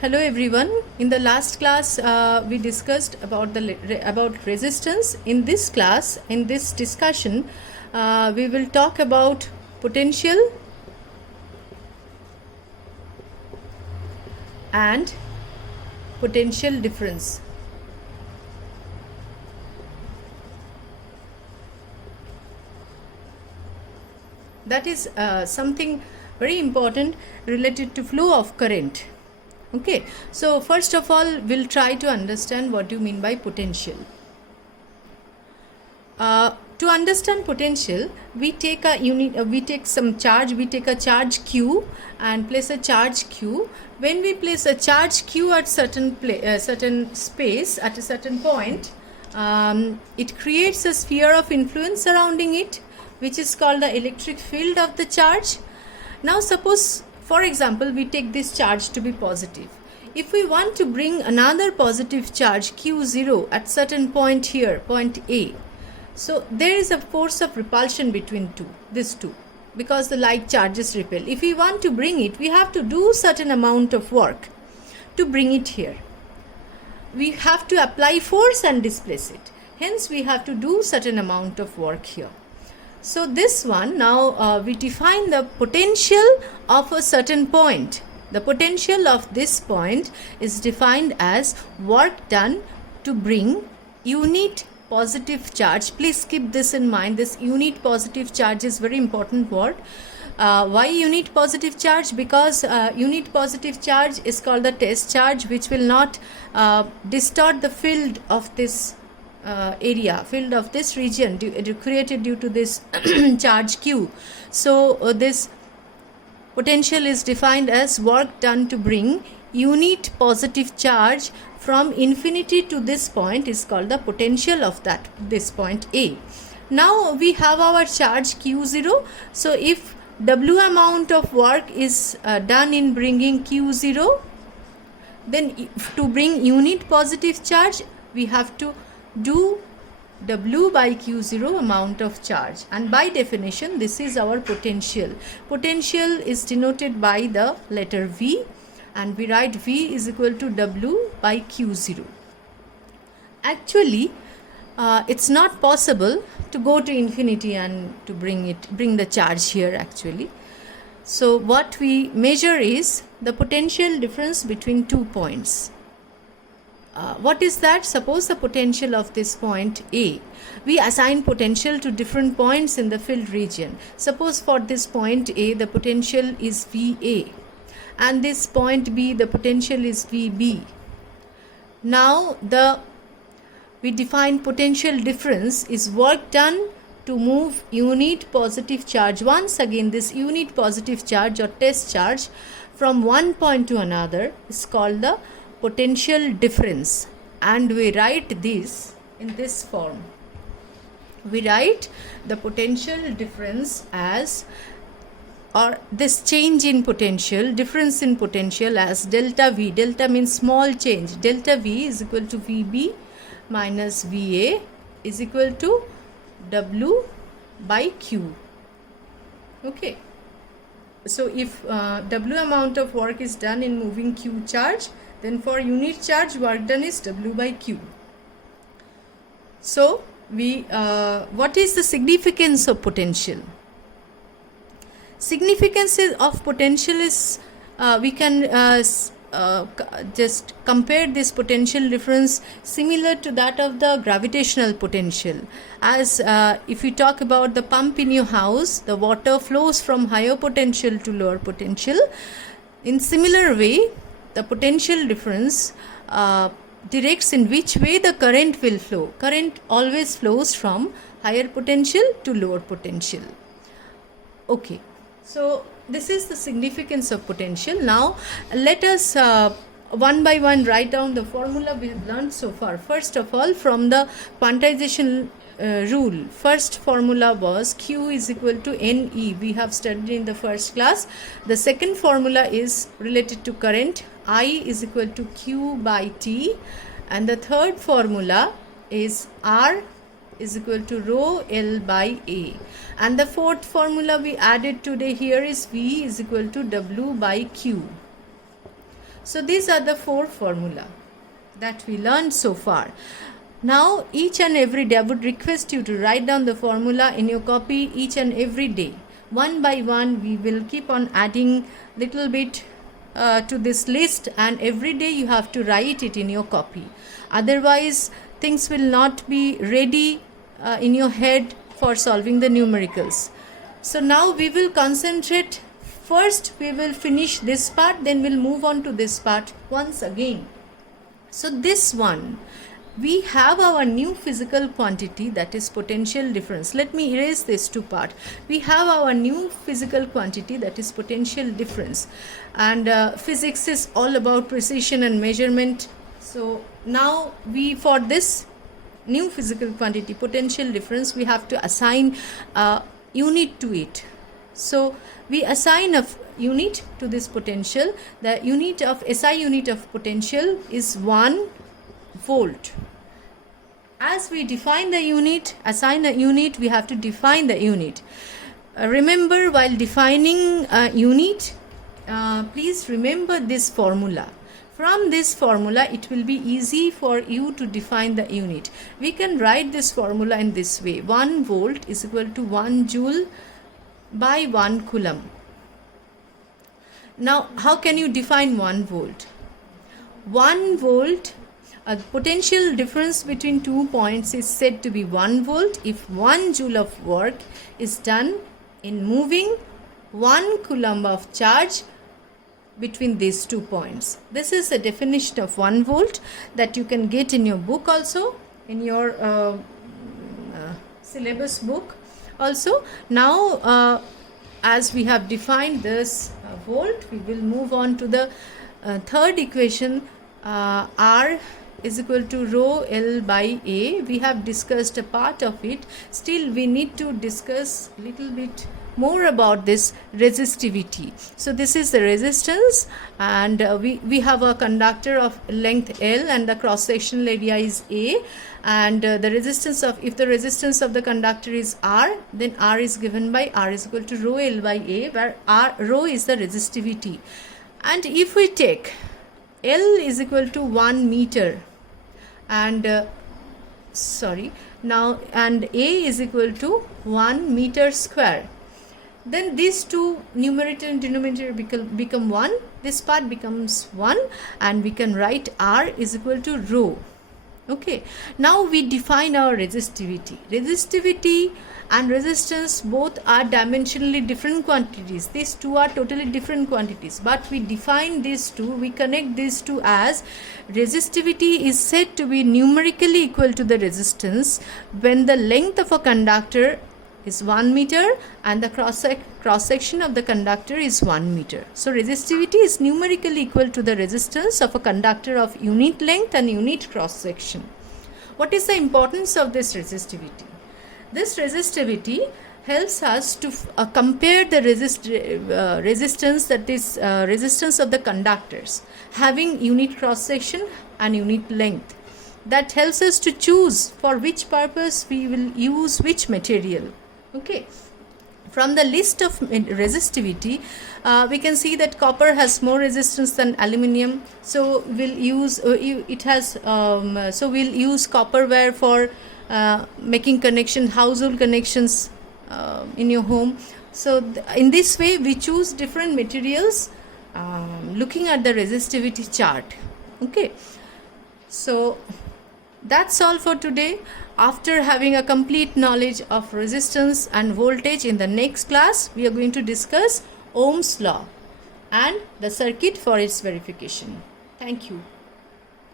Hello everyone. In the last class, we discussed about resistance. In this class, in this discussion, we will talk about potential and potential difference. That is something very important related to flow of current. Okay, so first of all, we'll try to understand what you mean by potential. To understand potential, we take some charge. We take a charge Q and place a charge Q. When we place a charge Q at certain space at a certain point, it creates a sphere of influence surrounding it, which is called the electric field of the charge. Now suppose, for example, we take this charge to be positive. If we want to bring another positive charge Q0 at certain point here, point A, so there is a force of repulsion between these two, because the like charges repel. If we want to bring it, we have to do certain amount of work to bring it here. We have to apply force and displace it. Hence, we have to do certain amount of work here. So this one, now we define the potential of a certain point. The potential of this point is defined as work done to bring unit positive charge. Please keep this in mind. This unit positive charge is very important word. Why unit positive charge? Because unit positive charge is called the test charge, which will not distort the field of this field of this region created due to this charge Q. So this potential is defined as work done to bring unit positive charge from infinity to this point is called the potential of this point A. Now we have our charge Q0. So if W amount of work is done in bringing Q0, then to bring unit positive charge, we have to do W by Q0 amount of charge, and by definition this is our potential. Potential is denoted by the letter V, and we write V is equal to W by Q0. Actually, it's not possible to go to infinity and to bring the charge here actually. So what we measure is the potential difference between 2 points. What is that? Suppose the potential of this point A. We assign potential to different points in the field region. Suppose for this point A, the potential is VA, and this point B, the potential is VB. Now we define potential difference is work done to move unit positive charge. Once again, this unit positive charge or test charge from one point to another is called the potential difference, and we write this in this form. We write the potential difference as, or this change in potential, difference in potential, as delta V. Delta means small change. Delta V is equal to VB minus VA is equal to W by Q. Okay. So if W amount of work is done in moving Q charge, then for unit charge, work done is W by Q. So what is the significance of potential? Significance of potential is we can just compare this potential difference similar to that of the gravitational potential. As if you talk about the pump in your house, the water flows from higher potential to lower potential. In similar way, the potential difference directs in which way the current will flow. Current always flows from higher potential to lower potential. Okay, so this is the significance of potential. Now let us one by one write down the formula we have learned so far. First of all, from the quantization rule, first formula was Q is equal to NE. We have studied in the first class. The second formula is related to current. I is equal to Q by T, and the third formula is R is equal to rho L by A, and the fourth formula we added today here is V is equal to W by Q. So these are the 4 formula that we learned so far. Now each and every day I would request you to write down the formula in your copy each and every day. One by one we will keep on adding little bit to this list, and every day you have to write it in your copy. Otherwise things will not be ready in your head for solving the numericals. So now we will concentrate. First we will finish this part, then we'll move on to this part once again. So this one, we have our new physical quantity, that is potential difference. Let me erase this 2 part. We have our new physical quantity, that is potential difference, and physics is all about precision and measurement. So now we, for this new physical quantity potential difference, we have to assign a unit to it. So we assign a unit to this potential. The unit of SI unit of potential is 1 volt. As we define the unit, assign a unit, we have to define the unit. Remember, while defining a unit, please remember this formula. From this formula it will be easy for you to define the unit. We can write this formula in this way: 1 volt is equal to 1 joule by 1 coulomb. Now how can you define 1 volt? 1 volt, a potential difference between 2 points is said to be 1 volt if 1 joule of work is done in moving 1 coulomb of charge between these 2 points. This is a definition of 1 volt that you can get in your book also, in your syllabus book also. Now as we have defined this volt, we will move on to the third equation. R is equal to rho L by A. We have discussed a part of it. Still we need to discuss little bit more about this resistivity. So this is the resistance, and we have a conductor of length L and the cross sectional area is A, and the resistance of, if the resistance of the conductor is R, then R is given by R is equal to rho L by A, where rho is the resistivity. And if we take L is equal to 1 meter and and A is equal to 1 meter square, then these two, numerator and denominator, become 1. This part becomes 1, and we can write R is equal to rho. Okay, now we define our resistivity. Resistivity and resistance both are dimensionally different quantities. These two are totally different quantities, but we define these two, we connect these two as resistivity is said to be numerically equal to the resistance when the length of a conductor is 1 meter and the cross section of the conductor is 1 meter. So resistivity is numerically equal to the resistance of a conductor of unit length and unit cross section. What is the importance of this resistivity? This resistivity helps us to compare the resistance, that is resistance of the conductors having unit cross section and unit length. That helps us to choose for which purpose we will use which material. Okay, from the list of resistivity, we can see that copper has more resistance than aluminium. So we'll use we'll use copper wire for making household connections in your home. So in this way we choose different materials looking at the resistivity chart. Okay, so that's all for today. After having a complete knowledge of resistance and voltage, in the next class we are going to discuss Ohm's law and the circuit for its verification. Thank you.